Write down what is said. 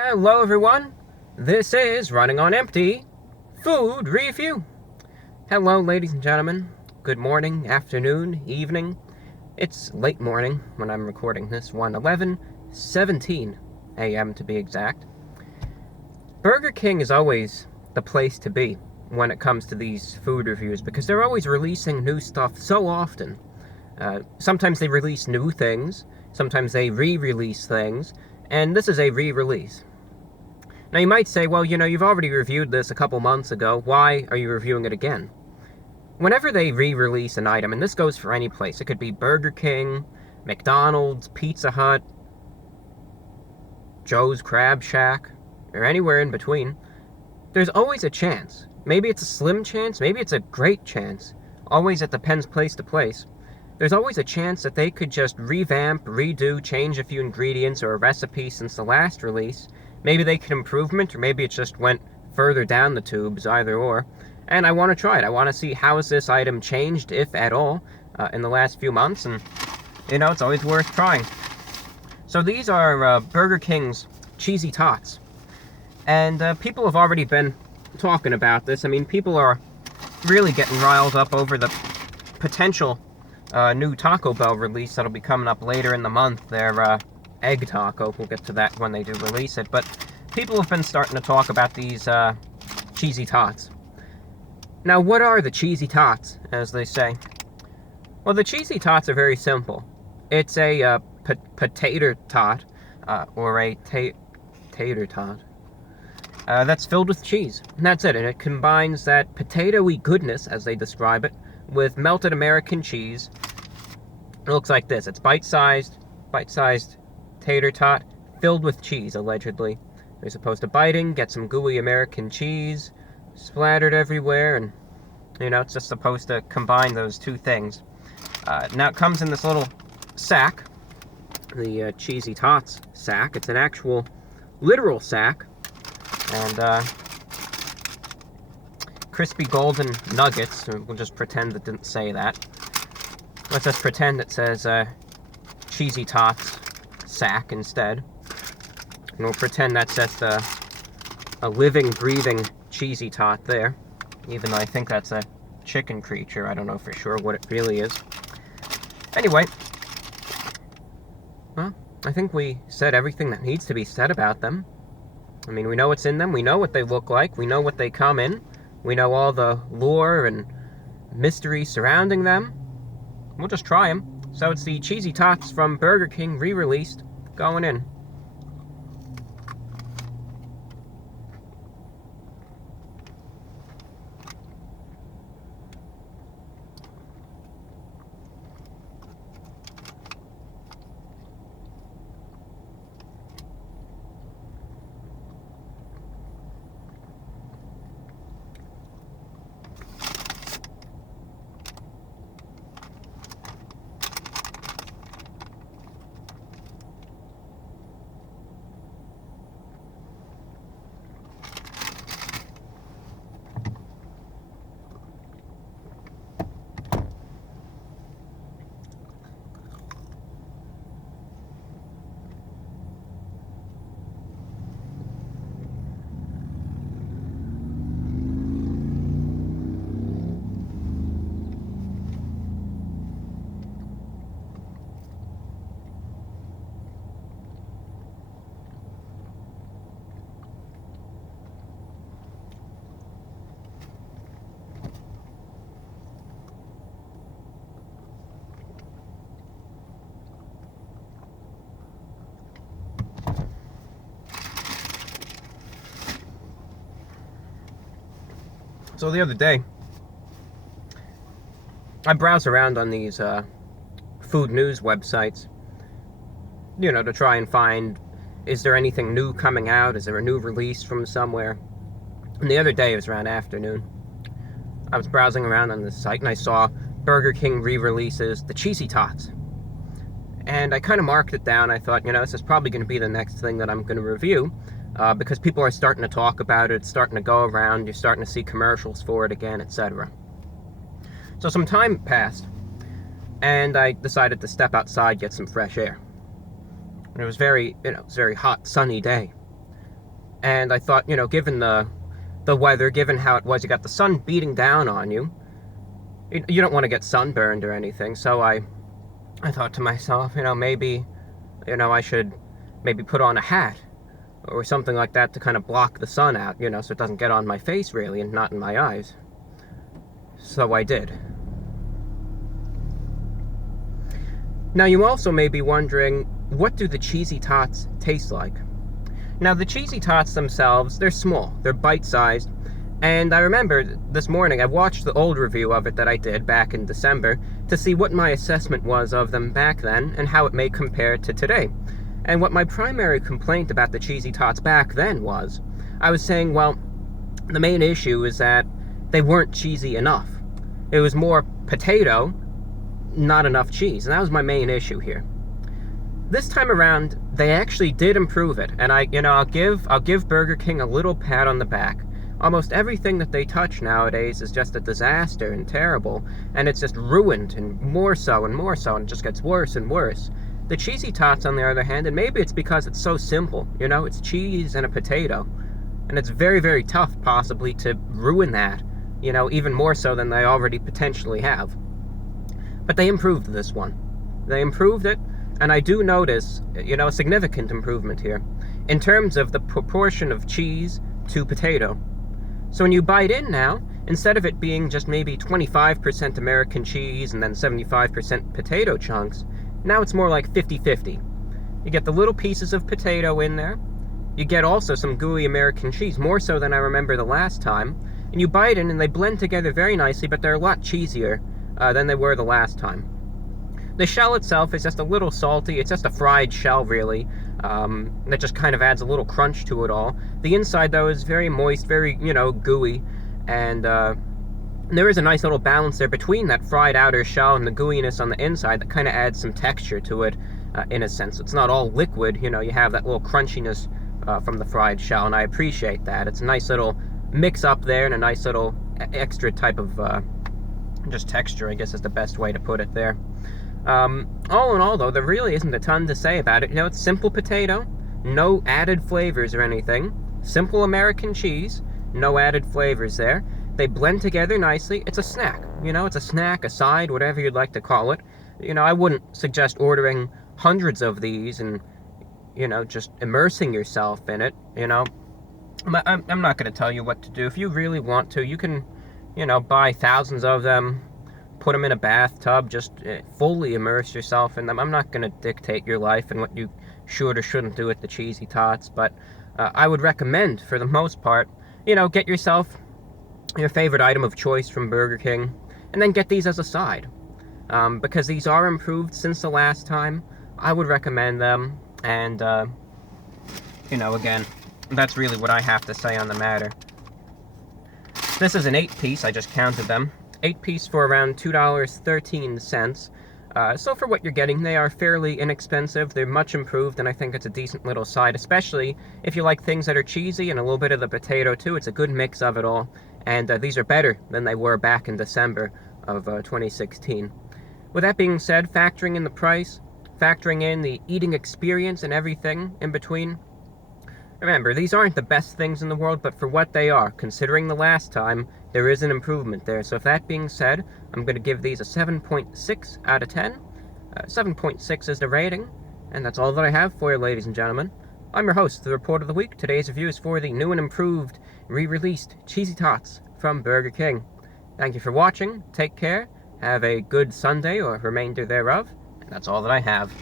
Hello everyone, this is Running on Empty Food Review. Hello ladies and gentlemen, good morning, afternoon, evening. It's late morning when I'm recording this, 11:17 a.m. to be exact. Burger King is always the place to be when it comes to these food reviews because they're always releasing new stuff so often. Sometimes they release new things, sometimes they re-release things, and this is a re-release. Now you might say, well, you've already reviewed this a couple months ago, why are you reviewing it again? Whenever they re-release an item, and this goes for any place, it could be Burger King, McDonald's, Pizza Hut, Joe's Crab Shack, or anywhere in between, there's always a chance. Maybe it's a slim chance, maybe it's a great chance. Always it depends place to place. There's always a chance that they could just revamp, redo, change a few ingredients or a recipe since the last release. Maybe they could improvement, or maybe it just went further down the tubes, either or. And I want to try it. I want to see how has this item changed, if at all, in the last few months. And, it's always worth trying. So these are Burger King's Cheesy Tots. And people have already been talking about this. I mean, people are really getting riled up over the potential new Taco Bell release that'll be coming up later in the month. Their egg taco. We'll get to that when they do release it. But people have been starting to talk about these Cheesy Tots. Now, what are the Cheesy Tots, as they say? Well, the Cheesy Tots are very simple. It's a potato tot, or a tater tot, that's filled with cheese. And that's it. And it combines that potato-y goodness, as they describe it, with melted American cheese. It looks like this. It's bite-sized tater tot filled with cheese, allegedly. You're supposed to bite in, get some gooey American cheese splattered everywhere, and, it's just supposed to combine those two things. Now, it comes in this little sack, the Cheesy Tots sack. It's an actual, literal sack, and crispy golden nuggets. We'll just pretend it didn't say that. Let's just pretend it says Cheesy Tots sack instead. And we'll pretend that's just a living, breathing Cheesy Tot there. Even though I think that's a chicken creature. I don't know for sure what it really is. Anyway, well, I think we said everything that needs to be said about them. I mean, we know what's in them. We know what they look like. We know what they come in. We know all the lore and mystery surrounding them. We'll just try them. So it's the Cheesy Tots from Burger King, re-released, going in. So the other day, I browse around on these food news websites, to try and find, is there anything new coming out? Is there a new release from somewhere? And the other day, it was around afternoon, I was browsing around on this site, and I saw Burger King re-releases the Cheesy Tots. And I kind of marked it down. I thought, this is probably going to be the next thing that I'm going to review. Because people are starting to talk about it, it's starting to go around, you're starting to see commercials for it again, etc. So some time passed, and I decided to step outside, get some fresh air. And it was very, it was a very hot, sunny day. And I thought, given the weather, given how it was, you got the sun beating down on you. You don't want to get sunburned or anything. So I thought to myself, maybe, I should maybe put on a hat or something like that to kind of block the sun out, so it doesn't get on my face really and not in my eyes. So I did. Now you also may be wondering, what do the Cheesy Tots taste like? Now the Cheesy Tots themselves, they're small, they're bite-sized, and I remember this morning I watched the old review of it that I did back in December to see what my assessment was of them back then and how it may compare to today. And what my primary complaint about the Cheesy Tots back then was, I was saying, well, the main issue is that they weren't cheesy enough. It was more potato, not enough cheese, and that was my main issue here. This time around, they actually did improve it, and I'll give Burger King a little pat on the back. Almost everything that they touch nowadays is just a disaster and terrible, and it's just ruined, and more so, and it just gets worse and worse. The Cheesy Tots, on the other hand, and maybe it's because it's so simple, it's cheese and a potato, and it's very, very tough, possibly, to ruin that, even more so than they already potentially have. But they improved this one. They improved it, and I do notice, a significant improvement here, in terms of the proportion of cheese to potato. So when you bite in now, instead of it being just maybe 25% American cheese and then 75% potato chunks, now it's more like 50-50. You get the little pieces of potato in there, you get also some gooey American cheese, more so than I remember the last time, and you bite in and they blend together very nicely, but they're a lot cheesier than they were the last time. The shell itself is just a little salty. It's just a fried shell, really. That just kind of adds a little crunch to it all. The inside, though, is very moist, very, gooey. And there is a nice little balance there between that fried outer shell and the gooiness on the inside that kind of adds some texture to it, in a sense. It's not all liquid, you have that little crunchiness from the fried shell, and I appreciate that. It's a nice little mix up there and a nice little extra type of just texture, I guess is the best way to put it there. All in all, though, there really isn't a ton to say about it. It's simple potato, no added flavors or anything. Simple American cheese, no added flavors there. They blend together nicely. It's a snack, it's a snack, a side, whatever you'd like to call it. I wouldn't suggest ordering hundreds of these and, just immersing yourself in it, I'm not going to tell you what to do. If you really want to, you can, buy thousands of them, put them in a bathtub, just fully immerse yourself in them. I'm not going to dictate your life and what you should or shouldn't do with the Cheesy Tots, but I would recommend, for the most part, get yourself your favorite item of choice from Burger King, and then get these as a side. Because these are improved since the last time, I would recommend them, and, again, that's really what I have to say on the matter. This is an 8-piece, I just counted them. 8-piece for around $2.13. So for what you're getting, they are fairly inexpensive. They're much improved, and I think it's a decent little side, especially if you like things that are cheesy and a little bit of the potato too. It's a good mix of it all, and these are better than they were back in December of 2016. With that being said, factoring in the price, factoring in the eating experience and everything in between, remember, these aren't the best things in the world, but for what they are, considering the last time, there is an improvement there. So with that being said, I'm going to give these a 7.6 out of 10. 7.6 is the rating, and that's all that I have for you, ladies and gentlemen. I'm your host, the Report of the Week. Today's review is for the new and improved, re-released Cheesy Tots from Burger King. Thank you for watching. Take care. Have a good Sunday or remainder thereof. And that's all that I have.